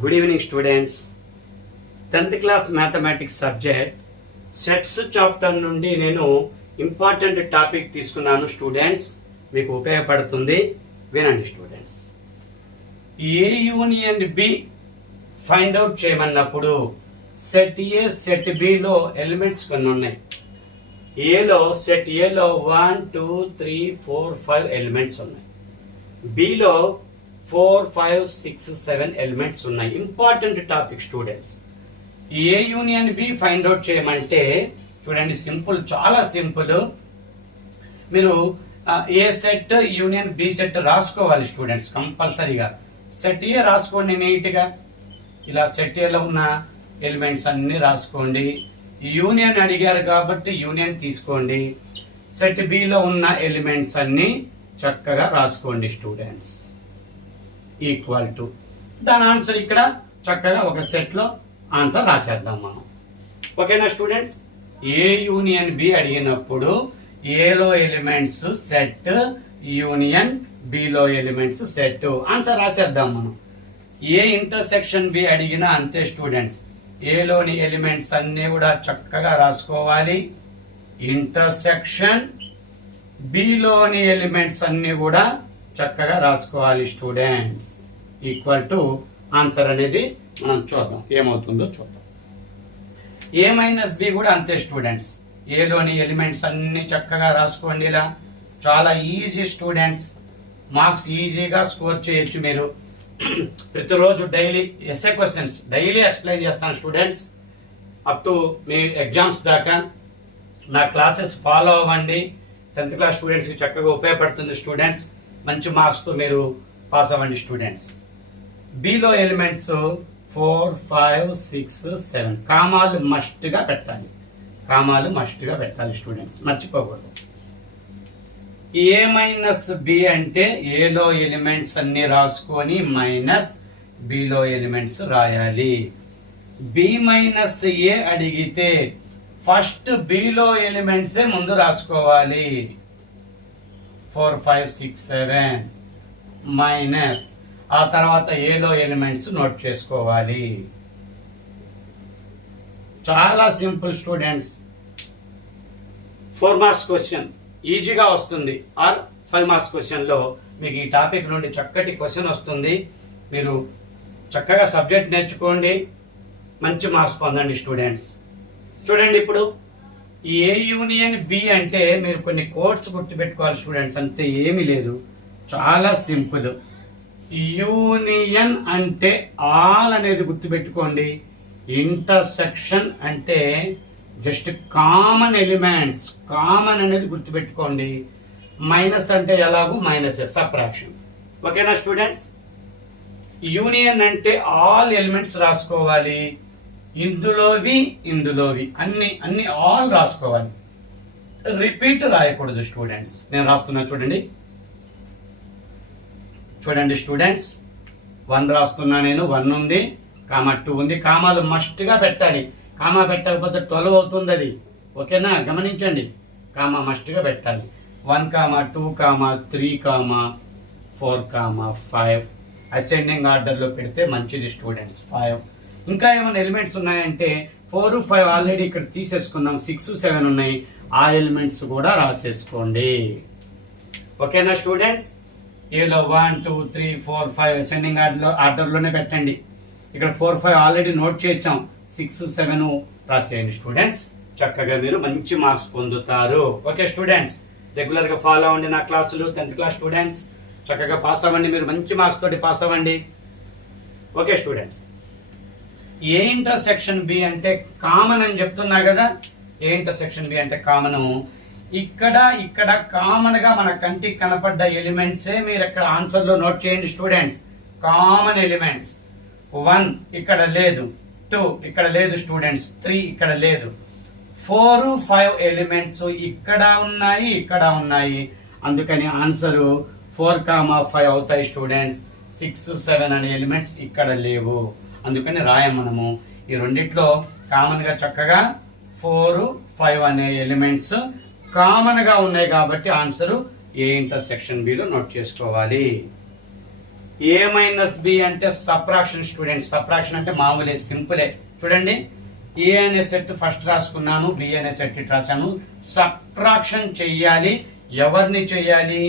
Good evening students. 10th class mathematics subject sets chapter నుండి నేను important topic తీసుకున్నాను students. మీకు ఉపయోగపడుతుంది, వినండి students. A union B find out చేయమన్నప్పుడు సెట్ ఏ సెట్ బిలో ఎలిమెంట్స్ కొన్ని ఉన్నాయి. సెట్ ఏలో 1 2 3 4 5 ఎలిమెంట్స్ ఉన్నాయి. బిలో 4 5 6 7 ఎలిమెంట్స్ ఉన్నాయి. Important topic students. A union B find out చేయమంటే చూడండి, సింపుల్, చాలా సింపుల్. మీరు A set union B set రాసుకోవాలి స్టూడెంట్స్ కంపల్సరీగా. సెట్ ఏ రాసుకోండి నీట్ గా, ఇలా సెట్ ఏలో ఉన్న ఎలిమెంట్స్ అన్ని రాసుకోండి. యూనియన్ అడిగారు కాబట్టి యూనియన్ తీసుకోండి. సెట్ బిలో ఉన్న ఎలిమెంట్స్ అన్ని చక్కగా రాసుకోండి స్టూడెంట్స్. ఈక్వల్ టు దాని ఆన్సర్ ఇక్కడ చక్కగా ఒక సెట్ లో ఆన్సర్ రాసేద్దాం మనం. ఓకేనా స్టూడెంట్స్? ఏ యూనియన్ బి అడిగినప్పుడు ఏలో ఎలిమెంట్స్ సెట్, యూనియన్ బిలో ఎలిమెంట్స్ సెట్, ఆన్సర్ రాసేద్దాం మనం. ఏ ఇంటర్సెక్షన్ బి అడిగినా అంతే స్టూడెంట్స్. ఏలోని ఎలిమెంట్స్ అన్ని కూడా చక్కగా రాసుకోవాలి. ఇంటర్సెక్షన్ బిలోని ఎలిమెంట్స్ అన్ని కూడా చక్కగా రాసుకోవాలి స్టూడెంట్స్. ఈక్వల్ టు ఆన్సర్ అనేది మనం చూద్దాం, ఏమవుతుందో చూద్దాం. ఏ మైనస్ బి కూడా అంతే స్టూడెంట్స్. ఏలోని ఎలిమెంట్స్ అన్ని చక్కగా రాసుకోండి. ఇలా చాలా ఈజీ స్టూడెంట్స్, మార్క్స్ ఈజీగా స్కోర్ చేయొచ్చు మీరు. ప్రతిరోజు daily SA questions daily explain చేస్తాను స్టూడెంట్స్. అప్ టు మీ ఎగ్జామ్స్ దాకా నా క్లాసెస్ ఫాలో అవ్వండి. 10th క్లాస్ స్టూడెంట్స్ కి చక్కగా ఉపయోగపడుతుంది స్టూడెంట్స్. మంచి మార్క్స్ తో మీరు పాస్ అవ్వండి స్టూడెంట్స్. బిలో ఎలిమెంట్స్ 4 5 6 7 కామాలు మస్ట్ గా పెట్టాలి. కామాలు మస్ట్ గా పెట్టాలి స్టూడెంట్స్, మర్చిపోకూడదు. ఏ మైనస్ బి అంటే ఏలో ఎలిమెంట్స్ అన్ని రాసుకొని మైనస్ బిలో ఎలిమెంట్స్ రాయాలి. బి మైనస్ ఏ అడిగితే ఫస్ట్ బిలో ఎలిమెంట్సే ముందు రాసుకోవాలి. 4 5 6 7 మైనస్ ఆ తర్వాత ఏలో ఎలిమెంట్స్ నోట్ చేసుకోవాలి. చాలా సింపుల్ స్టూడెంట్స్. 4 మార్క్స్ క్వశ్చన్ ఈజీగా వస్తుంది, ఆర్ 5 మార్క్స్ క్వశ్చన్ లో మీకు ఈ టాపిక్ నుండి చక్కటి క్వశ్చన్ వస్తుంది. మీరు చక్కగా సబ్జెక్ట్ నేర్చుకోండి, మంచి మార్క్స్ పొందండి స్టూడెంట్స్. చూడండి, ఇప్పుడు ఏ యూనియన్ బి అంటే మీరు కొన్ని కోడ్స్ గుర్తుపెట్టుకోవాలి స్టూడెంట్స్, అంతే, ఏమీ లేదు, చాలా సింపుల్. యూనియన్ అంటే ఆల్ అనేది గుర్తుపెట్టుకోండి. ఇంటర్సెక్షన్ అంటే జస్ట్ కామన్ ఎలిమెంట్స్, కామన్ అనేది గుర్తుపెట్టుకోండి. మైనస్ అంటే ఎలాగూ మైనస్, సబ్ట్రాక్షన్. ఓకేనా స్టూడెంట్స్? యూనియన్ అంటే ఆల్ ఎలిమెంట్స్ రాసుకోవాలి. ఇందులోవి అన్ని ఆల్ రాసుకోవాలి. రిపీట్ రాయకూడదు స్టూడెంట్స్. నేను రాస్తున్నా చూడండి. చూడండి స్టూడెంట్స్, 1 రాస్తున్నా నేను. 1 ఉంది, కామా 2 ఉంది. కామాలు మస్ట్ గా పెట్టాలి. కామా పెట్టకపోతే 12 అవుతుంది అది. ఓకేనా? గమనించండి, కామా మస్ట్ గా పెట్టాలి. 1 2 3 4 5 అసెండింగ్ ఆర్డర్ లో పెడితే మంచిది స్టూడెంట్స్. 5 ఇంకా ఏమైనా ఎలిమెంట్స్ ఉన్నాయంటే 4 5 ఆల్రెడీ ఇక్కడ తీసేసుకున్నాం. 6 7 ఉన్నాయి, ఆ ఎలిమెంట్స్ కూడా రాసేసుకోండి. ఓకేనా స్టూడెంట్స్? ఏలో 1 2 3 4 5 అసెండింగ్ ఆర్డర్ లోనే పెట్టండి. ఇక్కడ 4 5 ఆల్రెడీ నోట్ చేసాం, 6 7 రాసేయండి స్టూడెంట్స్. చక్కగా మీరు మంచి మార్క్స్ పొందుతారు. ఓకే స్టూడెంట్స్, రెగ్యులర్ గా ఫాలో అవ్వండి నా క్లాసులు. 10th క్లాస్ స్టూడెంట్స్ చక్కగా పాస్ అవ్వండి, మీరు మంచి మార్క్స్ తోటి పాస్ అవ్వండి. Okay students, A intersection B అంటే కామన్ అని చెప్తున్నా కదా. ఏ ఇంటర్సెక్షన్ బి అంటే కామన్. ఇక్కడ కామన్ గా మన కంటికి కనపడ్డ ఎలిమెంట్సే మీరు ఇక్కడ ఆన్సర్ లో నోట్ చేయండి స్టూడెంట్స్. కామన్ ఎలిమెంట్స్ 1 ఇక్కడ లేదు, 2 ఇక్కడ లేదు స్టూడెంట్స్, 3 ఇక్కడ లేదు, 4 5 ఎలిమెంట్స్ ఇక్కడ ఉన్నాయి. అందుకని ఆన్సర్ 4 5 అవుతాయి స్టూడెంట్స్. 6 7 అనే ఎలిమెంట్స్ ఇక్కడ లేవు, అందుకని రాయం మనము. ఈ రెండిట్లో కామన్ గా చక్కగా 4 5 అనే ఎలిమెంట్స్ కామన్ గా ఉన్నాయి కాబట్టి answer A intersection below note చేసుకోవాలి. ఏ మైనస్ బి అంటే సబ్ట్రాక్షన్ స్టూడెంట్స్. సబ్ట్రాక్షన్ అంటే మామూలే, సింపులే. చూడండి, ఏ అనే సెట్ ఫస్ట్ రాసుకున్నాను, బి అనే సెట్ ఇటు రాశాను. సబ్ట్రాక్షన్ చెయ్యాలి. ఎవరిని చెయ్యాలి?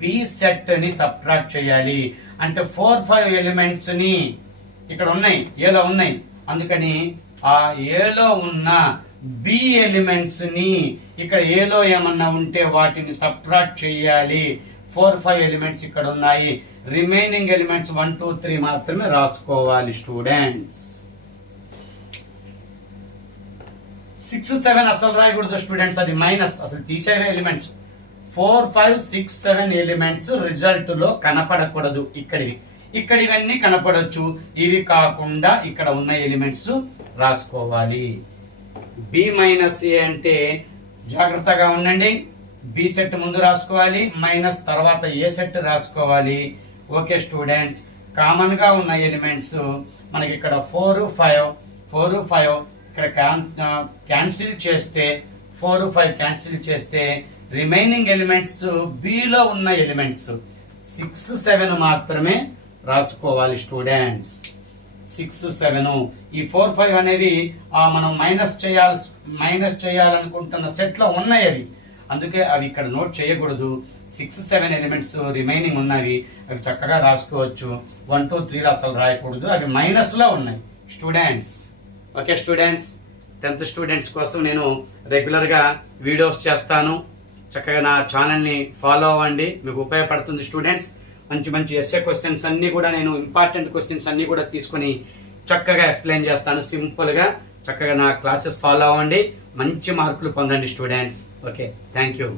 బి సెట్ ని సబ్ట్రాక్ట్ చేయాలి. అంటే 4, 5 ఎలిమెంట్స్ ని ఇక్కడ ఉన్నాయి, ఏలో ఉన్నాయి. అందుకని ఆ ఏలో ఉన్న బి ఎలిమెంట్స్ ని ఇక్కడ ఏలో ఏమన్నా ఉంటే వాటిని సబ్ట్రాక్ట్ చేయాలి. 4, 5 ఎలిమెంట్స్ ఇక్కడ ఉన్నాయి. రిమైనింగ్ ఎలిమెంట్స్ 1, 2, 3 మాత్రమే రాసుకోవాలి స్టూడెంట్స్. 6, 7 అసలు రాయకూడదు స్టూడెంట్స్, అది మైనస్, అసలు తీసేవే ఎలిమెంట్స్. 4, 5, 6, 7 ఎలిమెంట్స్ రిజల్ట్ లో కనపడకూడదు. ఇక్కడ ఇవన్నీ కనపడొచ్చు. ఇవి కాకుండా ఇక్కడ ఉన్న ఎలిమెంట్స్ రాసుకోవాలి. బి మైనస్ ఏ అంటే జాగ్రత్తగా ఉండండి. బి సెట్ ముందు రాసుకోవాలి, మైనస్ తర్వాత ఏ సెట్ రాసుకోవాలి. ఓకే స్టూడెంట్స్, కామన్ గా ఉన్న ఎలిమెంట్స్ మనకి ఇక్కడ 4, 5 ఇక్కడ క్యాన్సిల్ చేస్తే 4, 5 క్యాన్సిల్ చేస్తే రిమైనింగ్ ఎలిమెంట్స్ బిలో ఉన్న ఎలిమెంట్స్ 6, 7 మాత్రమే రాసుకోవాలి స్టూడెంట్స్. 6, 7 ఈ 4, 5 అనేవి మనం మైనస్ చేయాలనుకుంటున్న సెట్ లో ఉన్నాయి అవి, అందుకే అవి ఇక్కడ నోట్ చేయకూడదు. 6, 7 ఎలిమెంట్స్ రిమైనింగ్ ఉన్నవి, అవి చక్కగా రాసుకోవచ్చు. 1, 2, 3 అసలు రాయకూడదు, అవి మైనస్ లో ఉన్నాయి students. Okay students, 10th students కోసం నేను రెగ్యులర్ గా వీడియోస్ చేస్తాను. చక్కగా నా ఛానల్ ని ఫాలో అవ్వండి, మీకు ఉపయోగపడుతుంది స్టూడెంట్స్. మంచి ఎస్ఏ క్వశ్చన్స్ అన్ని కూడా నేను ఇంపార్టెంట్ క్వశ్చన్స్ అన్ని కూడా తీసుకొని చక్కగా ఎక్స్ప్లెయిన్ చేస్తాను సింపుల్ గా. చక్కగా నా క్లాసెస్ ఫాలో అవ్వండి, మంచి మార్కులు పొందండి స్టూడెంట్స్. Okay, thank you.